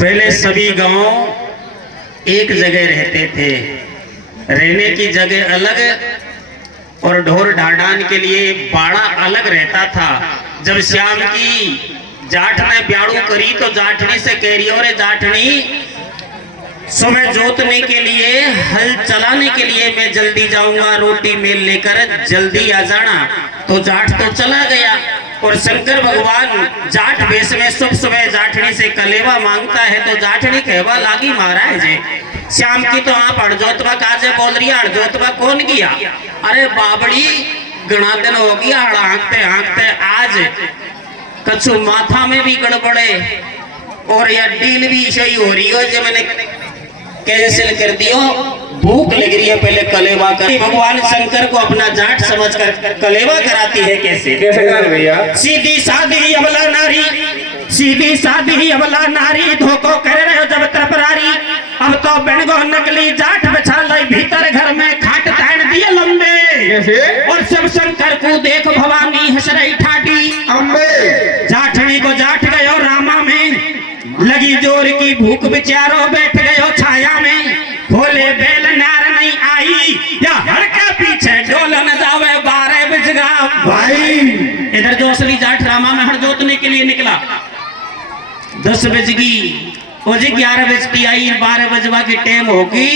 पहले सभी गांव एक जगह रहते थे, रहने की जगह अलग और ढोर ढांडान के लिए बाड़ा अलग रहता था। जब श्याम की जाट ने ब्याड़ू करी तो जाटनी से कह रही और जाटनी सुबह जोतने के लिए हल चलाने के लिए मैं जल्दी जाऊंगा, रोटी मेल लेकर जल्दी आ जाना। तो जाट तो चला गया और शंकर भगवान जाट वेश में सुबह जाटनी से कलेवा मांगता है तो जाटनी कहवा लागी महाराज श्याम की तो आप अड़जोतवा काजे बोल रही है, अड़जोतवा कौन किया? अरे बाबड़ी गणा दिन हो गया हाँकते हाँकते आज कछु माथा में भी गड़बड़े और यह डील भी सही हो रही हो जो मैंने कैंसिल कर दियो, भूख लग रही है पहले कलेवा कर। भगवान शंकर को अपना जाट समझकर कलेवा कराती है। कैसे कर भैया? सीधी सादी अबला नारी, सीधी सादी अबला नारी धोखो कर रहे हो जब तरफरारी। अब तो बेणगो नकली जाट बिछा लाई भीतर घर में खाट तान दिए लंबे। कैसे? और सब शंकर को देख भवानी हंस रही ठाटी अम्बे। जाठनी को जाट गयो रामा में लगी जोर की भूख बेचारो बैठ गयो छाया में। खोले बेल नार नहीं आई या हर के पीछे डोल न जावे 12 बज गया भाई। इधर जो असली जाट रामा में हर जोतने के लिए निकला 10 बज गई और 11 बजती आई 12 बजवा की टाइम होगी।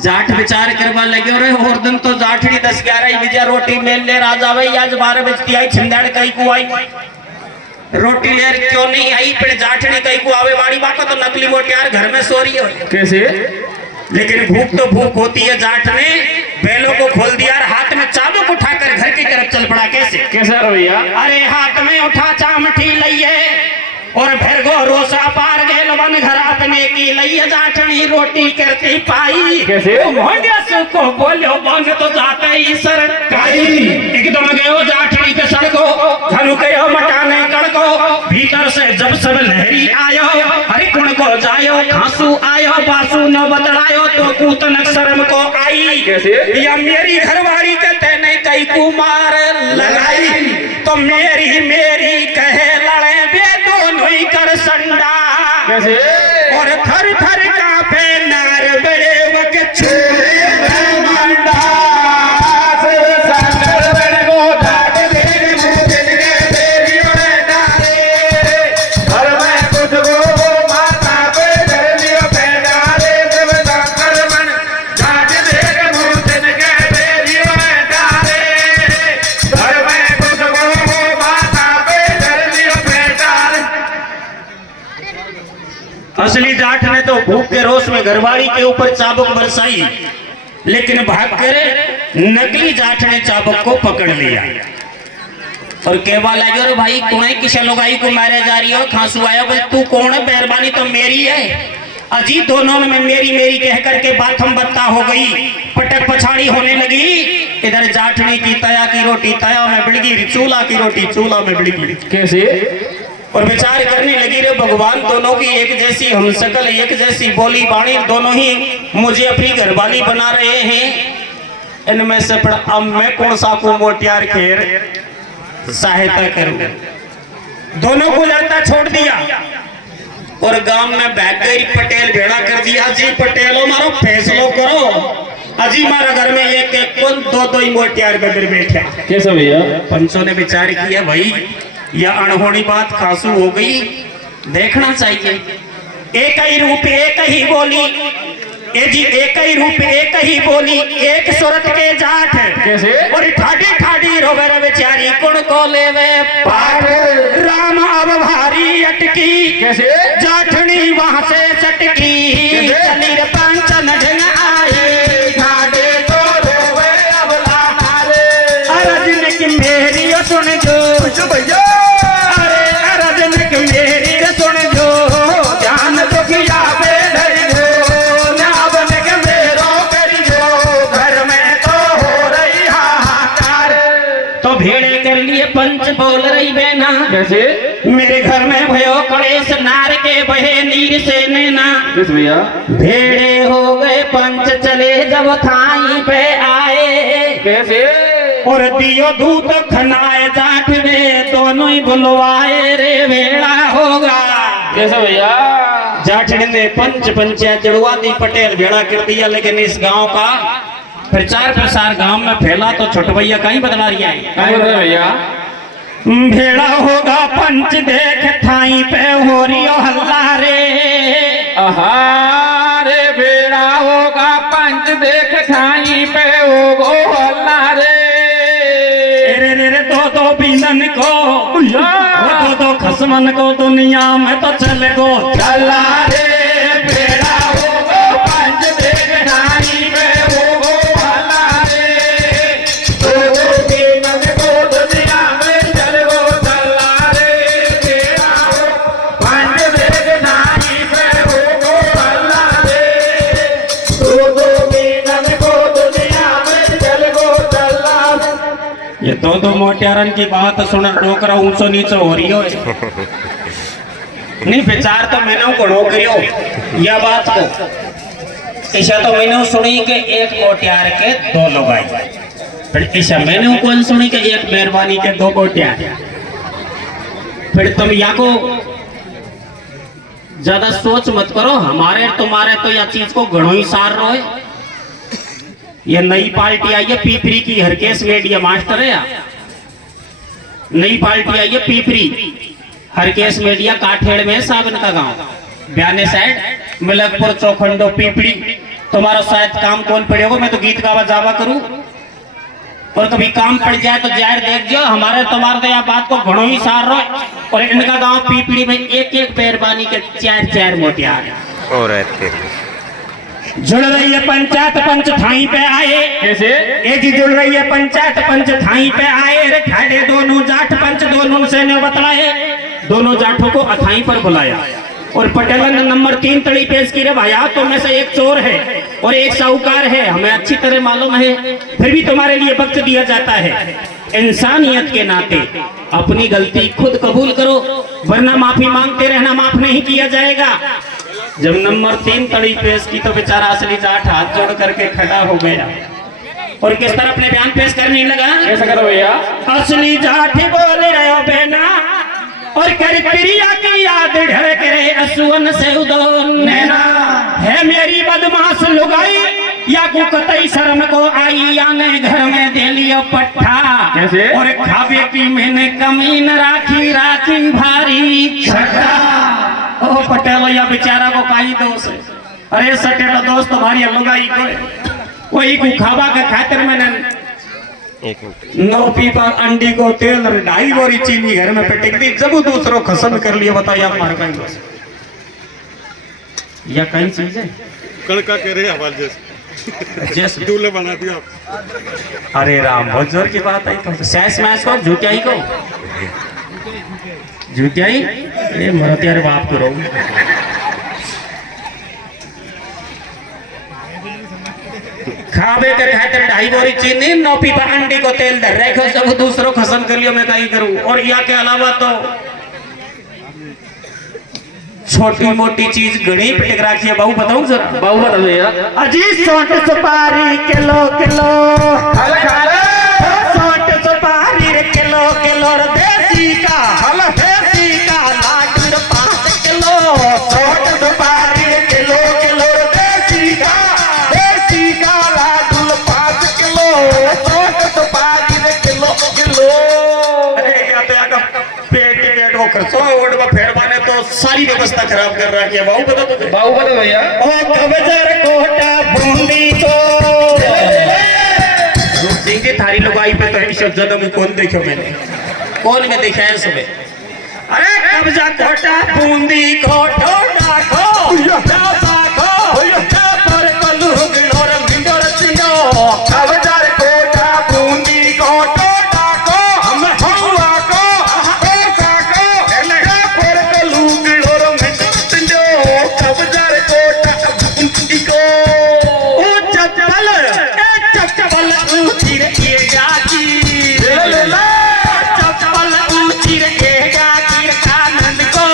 जाट विचार करवा लगे और दिन तो जाठड़ी 10-11 बजे रोटी मेल ले राजा भाई आज 12 बजती आई छिंदाड़ कई को आई रोटी लेर क्यों नहीं आई? फिर जाठनी कई को आवे वाड़ी बाका तो नकली मोटियार घर में सो रही है। कैसे? लेकिन भूख तो भूख होती है। जाट ने बैलों को खोल दिया और हाथ में चाबुक उठाकर घर की तरफ चल पड़ा। कैसे? कैसा भैया? अरे हाथ में उठा चामठी लइए और भरगो रोसा पार गेल वन घर अपने की लइए जाटनी रोटी करती पाई। कैसे? को बोलो बन तो जाते ही सर एकदम गयो जाटनी के सड़को घरू गयो मटाने कड़को भीतर से जब सब लहरी आयो हरि कुण को जायो खांसू आयो बासु न बदलायो तो कूतनक शर्म को आई। कैसे? या मेरी घरवाली के तेने कई कुमार लगाई तो मेरी मेरी कहे लड़े बे दोनों ही कर संडा। कैसे? और थर थर कांपे नार बड़े वक छोड़े असली जाट ने तो भूख के रोष में घरवाली के ऊपर चाबुक बरसाई, लेकिन भागकर नकली जाट ने चाबुक को पकड़ लिया और कहवा लगे और भाई कौन है किसे लोगाई को मारे जा रही हो? खांसू आया बोल तू कौन है? मेहरबानी तो मेरी है। अजी दोनों में मेरी मेरी कह करके बात हम बत्ता हो गई, पटक पछाड़ी होने लगी। इधर जाटनी की तया की रोटी तया में बिड़ गई, चूल्हा की रोटी चूल्हा में बिड़ गई। कैसे? और विचार करने लगी रे भगवान दोनों की एक जैसी हम शकल एक जैसी बोली बाणी दोनों ही मुझे अपनी घरवाली बना रहे हैं। इनमें से अब मैं कौन सा को मोटियार खेर सहायता करूं? दोनों को लड़ता छोड़ दिया और गांव में बैठकर पटेल भेड़ा कर दिया। जी पटेलो मारो फैसलो करो। अजी मारा घर में एक एक कौन दो ही मोटियार बदर बैठा। कैसा भैया? पंचों ने विचार किया भाई यह अनहोनी बात खासू हो गई, देखना चाहिए। एक ही रूप एक ही बोली ए जी एक ही रूप एक ही बोली एक सूरत के जाट। कैसे? और ठाडी ठाडी रोवे बेचारी कुण को लेवे पाठ राम अब भारी अटकी। कैसे? जाठनी वहां से सटकी चली रे पंचन ढंग आए ठाडे तो रोवे अब लारे। अर्जुन की मेरी सुन जो भैया पंच बोल रही बेना। कैसे? मेरे घर में भयो कलेश नार के बहे नीर से नैना। भैया? भेड़े हो गए पंच चले जब थाई पे आए। कैसे? और दियो दूत खनाए जाट में दोनों ही बुलवाए रे भेड़ा होगा। कैसे भैया? जाठड़ी ने पंच पंचायत जड़ुआदी पटेल भेड़ा कर दिया, लेकिन इस गांव का प्रचार प्रसार गांव में फैला तो छोट भैया कहीं बदला रही है। कहीं बदला भैया। भेड़ा होगा पंच देख थाई पे हो रियो हल्ला रे। रे भेड़ा होगा पंच देख ठाई पे होगो हल्ला रे। रे दो बीनन को दो खसमन को दुनिया में तो चले गो चला रे। भेड़ा होगा पंच देख ठाई पे होगो हल्ला रे। दो बीनन को दुनिया में चल गो चला रे। भेड़ा हो पंच देख ठाई पे होगो हल्ला रे। दो बीनन को दुनिया में चल गो चला रे। ये दो मोटियारन की बात सुन डोकरा ऊंचो नीचो हो रही हो। नहीं विचार तो मैंने को करियो यह बात को ऐसा तो मैंने सुनी कि एक मोटियार के दो लोग आए, फिर ऐसा मैंने कौन सुनी कि एक मेहरबानी के दो मोटियार। फिर तुम या को ज्यादा सोच मत करो, हमारे तुम्हारे तो यह चीज को घणो ही सार रहो है। ये नई पार्टी आई है पीपरी की, हरकेश मीडिया मास्टर है या नई पार्टी आई है पीपरी हरकेश मीडिया काठेड़ में साबिन का गांव ब्याने साइड मलकपुर चौखंडो पीपरी। तुम्हारा शायद काम कौन पड़े हो, मैं तो गीत गावा जावा करूं और कभी काम पड़ जाए तो जाहिर देख जो हमारे तुम्हारे तो यह बात को घणो ही सार रहो। और इनका गांव पीपरी में एक एक मेहरबानी के चार मोटियार जुड़ रही है पंचायत पंच थाई पे आए। कैसे ये जी जुड़ रही है पंचायत पंच थाई पे आए रे। ठाड़े दोनों जाट पंच दोनों से ने बतलाए, दोनों जाटों को अथाई पर बुलाया और पटेलन ने नंबर 3 तड़ी पेश की रे भाया, तो में से एक चोर है और एक साहूकार है, हमें अच्छी तरह मालूम है, फिर भी तुम्हारे लिए वक्त दिया जाता है। इंसानियत के नाते अपनी गलती खुद कबूल करो, वरना माफी मांगते रहना माफ नहीं किया जाएगा। जब नंबर 3 तड़ी पेश की तो बेचारा असली जाट हाथ जोड़ करके खड़ा हो गया और किस तरह अपने बयान पेश करने लगा। कैसा करो भैया। असली जाट बोल रहे हो बेना और कर प्रिया की याद ढड़क रे असुअन से उदो नैना है मेरी बदमाश लुगाई या को कतई शर्म को आई या ने घर में दे लियो पट्ठा। कैसे? और खावे की मैंने कमी न राखी भारी छठा। ओ पटेल या बेचारा को काई दोष है। अरे सटेटा दोस्त तुम्हारी लुगाई को वही को खावा के खातिर मैंने 9 पीपा अंडी को तेल 2.5 बोरी चीनी घर में पेटिक दी, जब दूसरों खसम कर लिया। बताइए आप मार कहीं दोस्त या कई चीज है कड़का कह रहे हमारे जैसे दूल्हे बना दिया आप। अरे राम बहुत जोर की बात है। तो सैस मैस को झूठियाई को झूठियाई अरे मरती अरे बाप को रहो। खावे के खातिर 2.5 बोरी चीनी 9 पीपा अंडी को तेल दर रखो, सब दूसरों खसम कर लियो, मैं कहीं करूं। और या के अलावा तो छोटी मोटी चीज घनी पिटक रखी है। बाबू बताऊं जरा। बाबू बता भैया। अजी सोट सुपारी किलो सोट सुपारी रे किलो रे देसी का लाडू 5 किलो। सोट सुपारी रे किलो रे देसी का लाडू 5 किलो। सोट सुपारी रे किलो। अरे क्या तो यार पेट को खर्चो ओड में फेर माने तो सारी व्यवस्था खराब कर रहा है। बाबू बता तो। बाबू बता भैया। ओ कबजर कोटा बूंदी को सिंह की थारी लुगाई पे तो ऐसा जन्म कौन देखो मैंने, कौन में देखा है सुबह। अरे कब्जा कोटा बूंदी को ठोडा को दासा को पर कलू गिलोर मिंडोर सिंगो। कब्जर कोटा बूंदी को ठोडा को हम हवा को ऐसा को पर कलू गिलोर मिंडोर सिंगो। कब्जर कोटा बूंदी को ओ चप्पल ऊंची रे जाती चप्पल ऊंची रे जाती आनंद को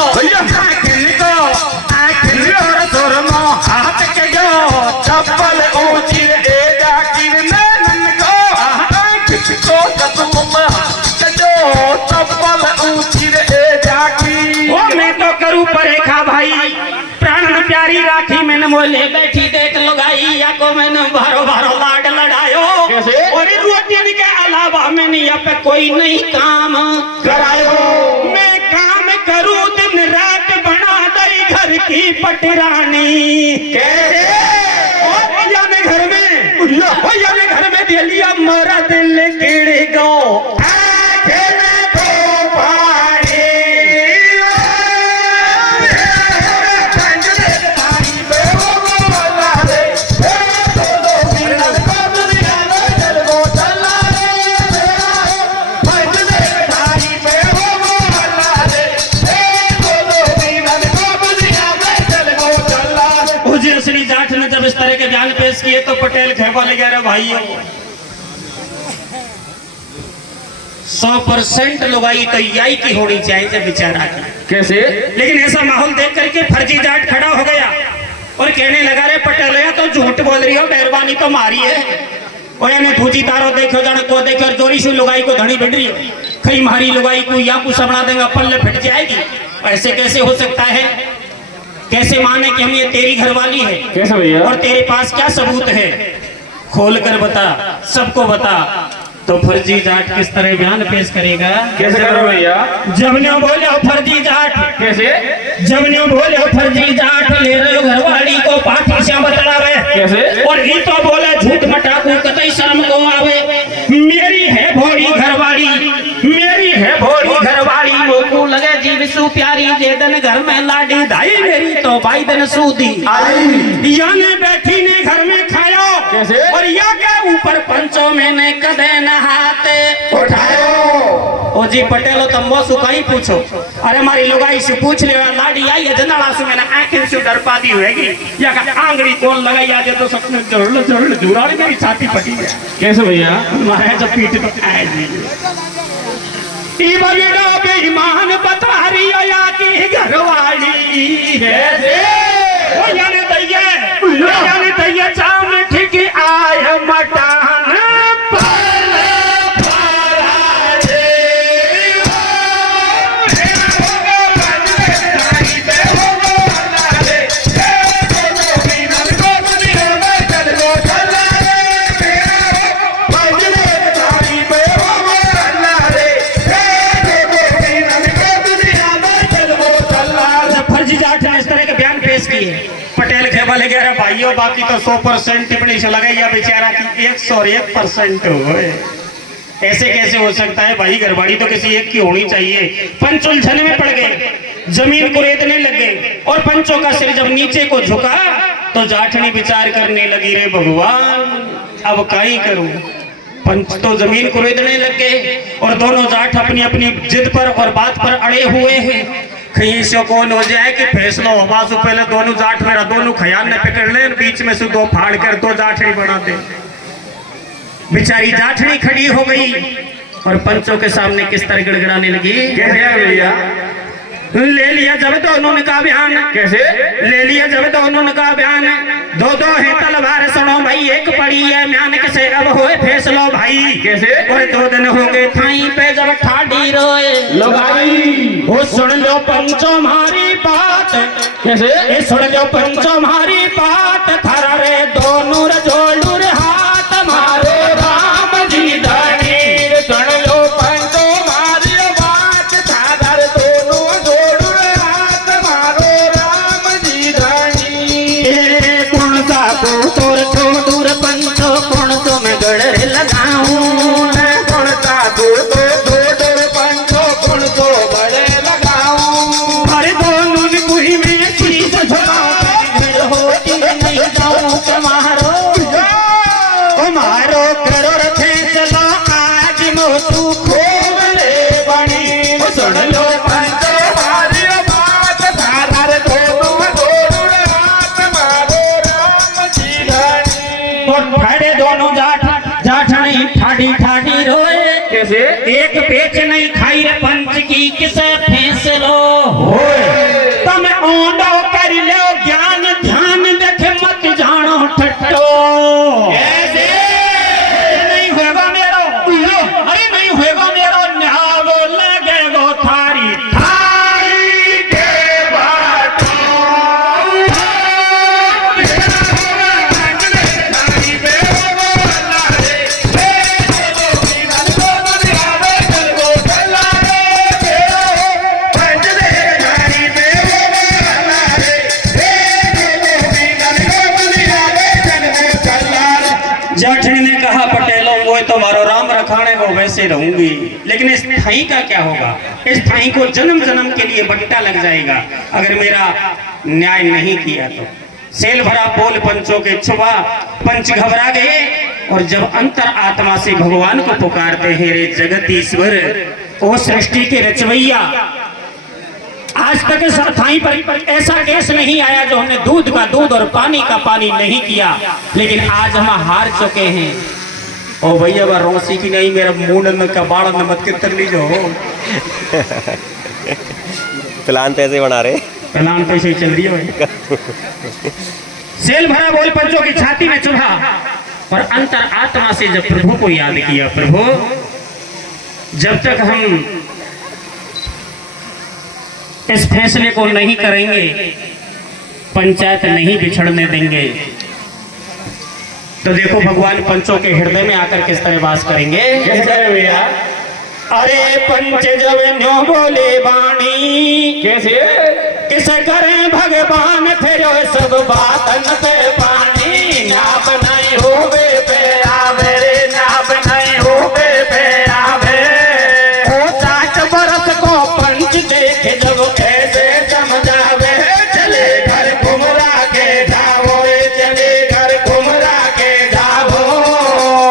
आखिर और सुरमो हाथ के प्यारी राखी मैंने मोले बैठी देख लुगाई या को मैंने बारो बारो लाड लड़ायो। कैसे? और रोटी के अलावा मैंने यहाँ पे कोई नहीं काम करायो। मैं काम करूँ दिन रात बना दई घर की पटरानी। कैसे? और याने घर में दे लिया मरा दिल गिड़ गो जाट ने जब इस तरह के बयान पेश किए तो पटेल खेपा ले गया भाइयों 100% लुगाई तो यही की होनी चाहिए जब विचारा की। कैसे? लेकिन ऐसा माहौल देख करके फर्जी जाट खड़ा हो गया और कहने लगा रे पटेल तो झूठ बोल रही हो मेहरबानी तो मारी है। और यानी धूजी तारो देखो जाने को देखो और जोरी से लुगाई को धनी बढ़ रही हो खई मारी लुगाई को या कुछ बना देगा पल्ले फिट जाएगी। ऐसे कैसे हो सकता है? कैसे माने कि हम ये तेरी घरवाली है? कैसे भैया? और तेरे पास क्या सबूत है? खोल कर बता, सबको बता। तो फर्जी जाट किस तरह बयान पेश करेगा? कैसे करो भैया? जब ने बोले फर्जी जाट। कैसे? जब ने बोले फर्जी जाट ले रहे हो घरवाली को पाठी से बतला रहे। कैसे? और ये तो बोले झूठ मटाकू कतई शर्म को आवे। मेरी है भोरी घरवाली, मेरी है भोरी घरवाली मोकू लगे जीव सु प्यारी जेदन घर में लाडी धाई मेरी तो भाई दन सूदी याने बैठी ने घर में खायो। कैसे? और या के ऊपर पंचों में ने कदे नहाते उठायो। ओ जी पटेलो तंबो सुकाई पूछो। अरे हमारी लुगाई से पूछ ले लाडी आई है जनाला से मैंने आंखें से डर पादी होएगी या का आंगड़ी कौन लगाई आज तो सपने जरूर जरूर जुराड़ी मेरी छाती फटी है। कैसे भैया? मारे जब पीठ तो आए जी ई बगड़ा बेईमान बता रही या की घरवाली। कैसे? ओ याने दैया चाम ठीक आए मटान पटेल खेबा ले गया भाइयों बाकी तो 100% टिप्पणी से लगाई या बेचारा की 101% हो। ऐसे कैसे हो सकता है भाई? घरवाड़ी तो किसी एक की होनी चाहिए। पंच उलझन में पड़ गए, जमीन को रेतने लग गए और पंचों का सिर जब नीचे को झुका तो जाठनी विचार करने लगी रे भगवान अब काई करूं। पंच तो जमीन को रेतने लग गए और दोनों जाट अपनी अपनी जिद पर और बात पर अड़े हुए हैं। कहीं से कौन हो जाए कि फैसला होगा से पहले दोनों जाट मेरा दोनों ख्याल ने पकड़ ले बीच में से दो फाड़ कर दो जाठनी बना दे। बेचारी जाठनी खड़ी हो गई और पंचों के सामने किस तरह गिड़गिड़ाने लगी। कैसे भैया? ले लिया जब तो उन्होंने कहा बयान। कैसे? ले लिया जब तो उन्होंने कहा बयान। दो दो है तलवार सुनो भाई एक पड़ी है म्यान से अब होए फैसलो भाई। कैसे? और 2 दिन हो गए थाई पे जब ठाडी रोए लुगाई वो सुन लो पंचो हमारी बात। कैसे? ये सुन लो पंचो हमारी बात थारा रे दोनों जोड़ू रे हाथ मारो राम जी धनी। सुन लो पंचो हमारी बात थारा रे दोनों जोड़ू रे हाथ मारो राम जी धनी। कौन सा को तोर छोड़ू रे पंचो कौन तो मैं गड़े लगाऊं। कौन सा दो पंचो कौन तो बड़े लगाऊं। अरे दोनों ने कुही में चीज झोलाऊं होती नहीं जाऊं के मारो ओ मारो करो रखे चलो आज मोतू खूब रे बनी। सुन लो पंचो हमारी बात थारा रे दोनों जोड़ू रे हाथ मारो राम जी धनी। और खड़े दोनों जाठनी ठाडी ठाडी रोए। कैसे? एक पेच नहीं खाई रे पंच की किसे फैसलो तुम ओंडो कर लो ज्ञान ध्यान देखे मत जानो ठट्टो। कैसे? नहीं होगा मेरो अरे नहीं होगा मेरो न्यावो लगे गो थारी थारी के बाटो रहूंगी, लेकिन इस थाई का क्या होगा? इस थाई को जन्म जन्म के लिए बट्टा लग जाएगा अगर मेरा न्याय नहीं किया तो। सेल भरा बोल पंचों के छुपा, पंच घबरा गए और जब अंतर आत्मा से भगवान को पुकारते हैं, रे जगत ईश्वर, ओ सृष्टि के रचवैया, आज तक इस थाई पर ऐसा केस नहीं आया जो हमने दूध का दूध और पानी का पानी नहीं किया, लेकिन आज हम हार चुके हैं। ओ भैया बा रोसी की नहीं, मेरा मुंड में कबाड़ में मत कितर लीजो। प्लान तो ऐसे बना रहे, प्लान तो ऐसे ही चल रही है। सेल भरा बोल पंचों की छाती में चुभा और अंतर आत्मा से जब प्रभु को याद किया, प्रभु जब तक हम इस फैसले को नहीं करेंगे, पंचायत नहीं बिछड़ने देंगे। तो देखो भगवान पंचों के हृदय में आकर किस तरह वास करेंगे। कैसे भैया? अरे पंच जब न्यो बोले बाणी, कैसे? किस करें भगवान फिर सब बातन पे पानी, ना बनाई हो बे पे आवे रे, ना बनाई हो बे पे आवे। हो 60 बरस को पंच देखे जब कैसे समझावे, चले घर घुमरा के जाओ रे, चले घर घुमरा के जाओ।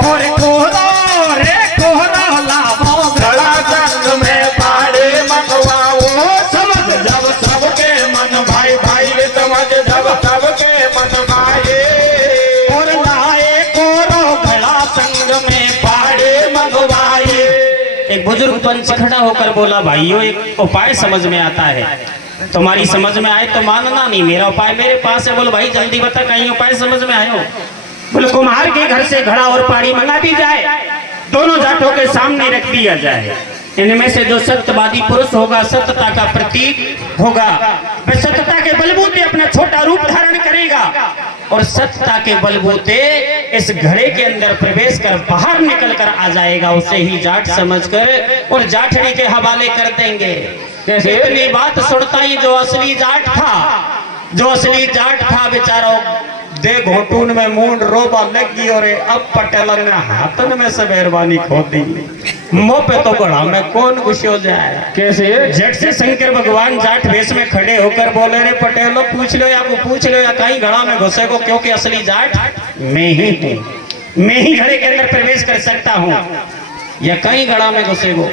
और कोहरो रे कोहरो लाभो, घड़ा संग में पाड़े मगवाओ। समझ जब सबके मन भाई भाई रे, समझ जब सबके मन भाई, और लाए कोहरो घड़ा संग में पाड़े मगवाए। एक बुजुर्ग पंच खड़ा होकर बोला, भाइयों एक उपाय समझ में आता है, तुम्हारी समझ में आए तो मानना नहीं, मेरा उपाय मेरे पास है। बोलो भाई जल्दी बता, कहीं उपाय समझ में आयो? बोले कुम्हार के घर से घड़ा और पाड़ी मंगा दी जाए, दोनों जाटों के सामने रख दिया जाए, इनमें से जो सत्यवादी पुरुष होगा, सत्यता का प्रतीक होगा, वह सत्यता के बलबूते अपना छोटा रूप धारण करेगा और सत्यता के बलबूते इस घड़े के अंदर प्रवेश कर बाहर निकल कर आ जाएगा, उसे ही जाट समझकर और जाठड़ी के हवाले कर देंगे। इतनी बात सुनता ही जो असली जाट था बेचारा दे घोटून में मूंड रोबा लग गई, और अब पटेलन ने हाथन में से मेहरबानी खो दी, मुंह पे तो गड़ा में कौन गुस्से हो जाए। कैसे? झट से शंकर भगवान जाट वेश में खड़े होकर बोले, रे पटेलो पूछ लो या पूछ लो या कहीं घड़ा में घुसे को, क्योंकि असली जाट मैं ही हूँ, मैं ही घड़े के अंदर प्रवेश कर सकता हूँ, या कहीं घड़ा में घुसे को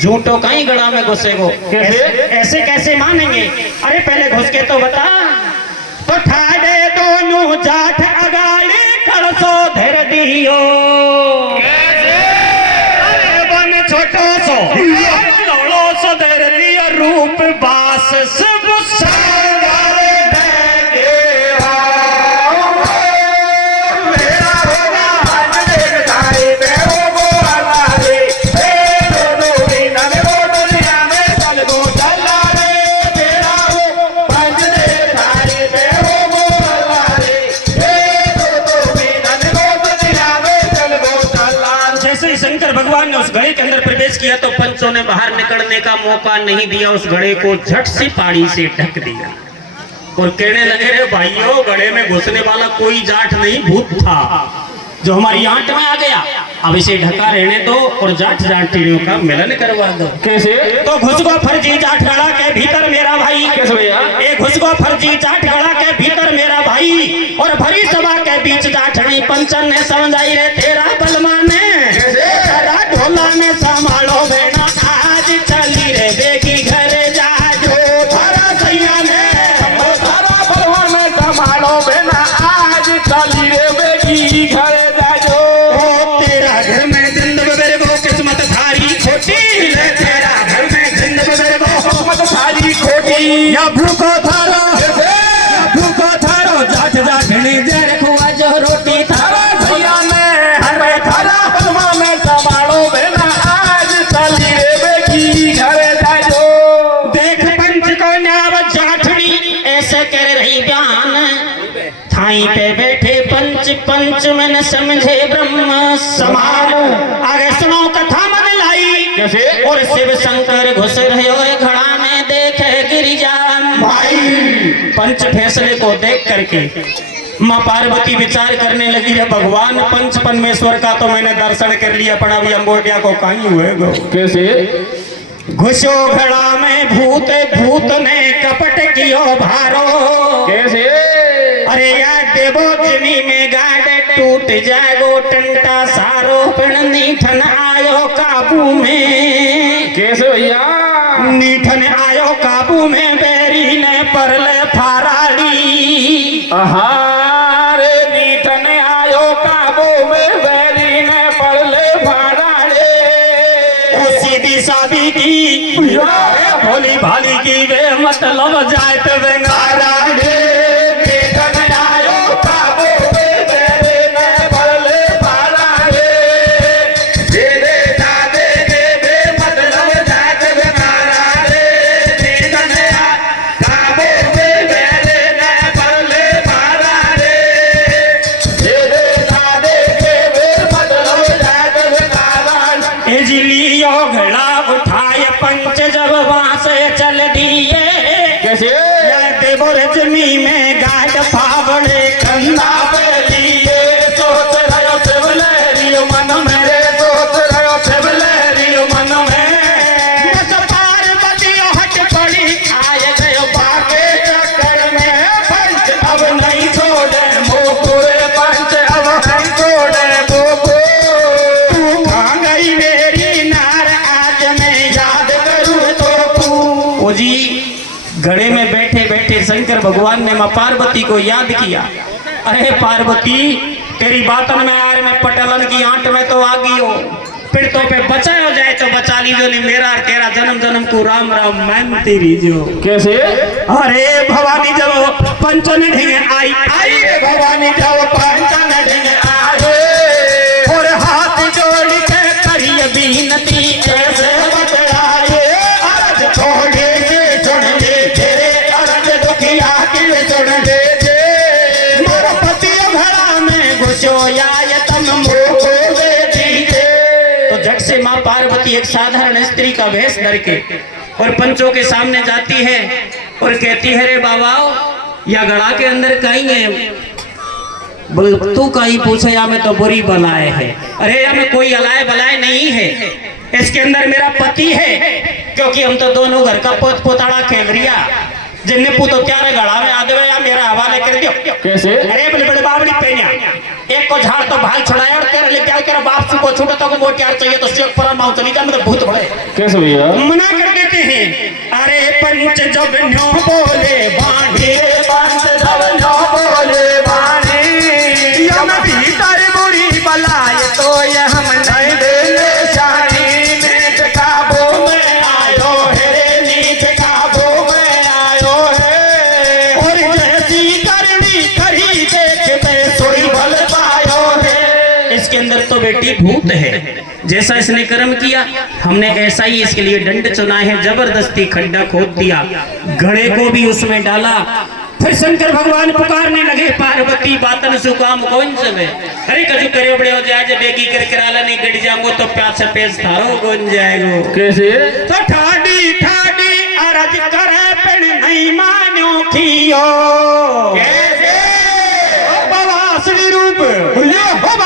झूठो, कहीं घड़ा में घुसे को। ऐसे कैसे मानेंगे? अरे पहले घुस के तो बता। तो ठाडे दोनों जाट अगाड़ी करसो धर दियो, अरे बन छोटो सो लोड़ो सो धर दियो, रूप बास सब सागर देंगे। मेरा होगा पंच देख धाई में वो बोला रे, दोनों बिना में वो दुनिया में चल गो चला रे। मेरा हो पंच देख धाई में वो बोला रे, दोनों बिना में वो दुनिया में चल गो चला। जैसे ही शंकर भगवान ने उस घड़े के अंदर प्रवेश किया तो पंचों ने बाहर निकलने का मौका नहीं दिया, उस घड़े को झट से पानी से ढक दिया और कहने लगे, रे भाइयों घड़े में घुसने वाला कोई जाट नहीं, भूत था जो हमारी आंट में आ गया, अब इसे ढका रहने दो और जाट जाटियों का मिलन करवा दो। कैसे? तो घुस गो फर्जी जाट गड़ा के भीतर मेरा भाई, कैसे भैया? एक घुस गो फर्जी जाट गड़ा के भीतर मेरा भाई, और भरी सभा के बीच जाटनी पंचन ने समझाई, रे तेरा बलमाने ढोला में संभालो बेना, आज चली रे बेगी घर जा जो थारा सैया ने, तारा बलवान में संभालो बेना, आज चली रे बेगी घर जा जो। तेरा घर में जिंदगी मेरे को किस्मत थारी खोटी, तेरा घर में जिंदगी मेरे को किस्मत थारी खोटी, या भूखो थारो जाट जाटनी दे रखो आज रोटी थारा भैया ने हमें थारा बलवा में संभालो बेना, आज चली रे बेगी घर जा जो। देख पंच को न्याव जाठड़ी ऐसे कर रही बयान, थाई पे बैठे पंच पंच में समझे ब्रह्म समान। आगे सुनो कथा मन लाई, कैसे? और शिव शंकर घुस रहे घड़ा में देखे गिरिजा भाई। पंच फैसले को देख करके माँ पार्वती विचार करने लगी है, भगवान पंच परमेश्वर का तो मैंने दर्शन कर लिया, पर अभी अम्बोटिया को कहीं हुए गो। कैसे? घुसो घड़ा में भूत, भूत ने कपट कियो भारो। कैसे? अरे यार देवो जमी में गाड टूट जाएगो टंटा सारो, पण नीठन आयो काबू में। कैसे भैया? नीठन आयो काबू में, बेरी ने परले फाराड़ी। रे नीठन आयो काबू में, बेरी ने परले फाराड़े। सीधी सादी की भोली भाली की वे मतलब जाए तो बेंगारा। नीठन आयो काबू में, बेरी ने परले फाराड़े। तेरे दादे के बे मतलब जात बेमारा रे। नीठन आयो काबू में, बेरी ने परले फाराड़े। तेरे दादे के बे मतलब जात बेमारा। इजलियो घड़ा उठाए पंच जब वहां से चल दिए। कैसे? देवो रजनी में गाड फावड़े कंधा पे लिए। सोच रहो शिवलहरियो मन में रे, सोच रहो शिवलहरियो मन में। बस पार्वती हट पड़ी, आए गयो बाके चक्कर में। पंच अब नहीं छोड़े मोकुरे, पंच अब नहीं छोड़े मोको। तू कहाँ गई मेरी नार, आज मैं याद करूँ तो। ओ जी, घड़े में बैठे बैठे शंकर भगवान ने माँ पार्वती को याद किया। अरे पार्वती, तेरी बातन में यार मैं पटलन की आंट में तो आ गई हो, फिर तो पे बचा हो जाए तो बचा लीजो, नहीं मेरा और तेरा जन्म जन्म को राम राम मैं तेरी जो। कैसे? अरे भवानी जब पंचन ढिंगे आई, आई रे भवानी जब पंचन ढिंगे आए, और हाथ जोड़ के करिए बीनती कैसे बतलाए। अर्ज छोड़े से सुन ले तेरे, अर्ज दुखिया के सुन ले जे। मोर पति घड़ा में घुसो आय तम मोको दे दीजे। तो झट से माँ पार्वती एक साधारण स्त्री का भेष धर के और पंचों के सामने जाती है और कहती है, रे बाबा या गड़ा के अंदर कहीं है। बोल तू कहीं पूछे, या में तो बुरी बलाए है। अरे या में कोई अलाय बलाए नहीं है, इसके अंदर मेरा पति है, क्योंकि हम तो दोनों घर का पोत पोताड़ा खेल रिया। जिन्ने पूतो त्यारे गड़ा में आदे या मेरा हवाले कर दियो। कैसे? अरे बड़े बड़े बावड़ी पेनिया, एक को झाड़ तो भाई छुड़ाया और तेरे लेके आए, तेरा बाप को छूटा तो वो त्यार चाहिए तो शेख पर माउ चली जा, मतलब भूत भरे। कैसे भैया? मना कर देते हैं। अरे पंच जब न्यो बोले बांधे, पंच जब न्यो बोले बाणी, यम भीतर बुरी बलाए तो ये हम नहीं देले शानी। नीच काबू में आयो है रे, नीच काबू में आयो है। और जैसी करनी करी देखते सुई बल पायो है। इसके अंदर तो बेटी भूत है। जैसा इसने कर्म किया हमने ऐसा ही इसके लिए दंड चुना है। जबरदस्ती खड्डा खोद दिया, घड़े को भी उसमें डाला। फिर शंकर भगवान पुकारने लगे, पार्वती बातन सुकाम कौन सब है। अरे कजू करे बड़े हो जाए, जब बेगी कर कराला नहीं गड़ जाऊंगो तो प्यास पेस थारो कौन जाएगो। कैसे? तो ठाडी ठाडी अरज करे पण नहीं मान्यो खियो। कैसे? बाबा असली रूप भैया हो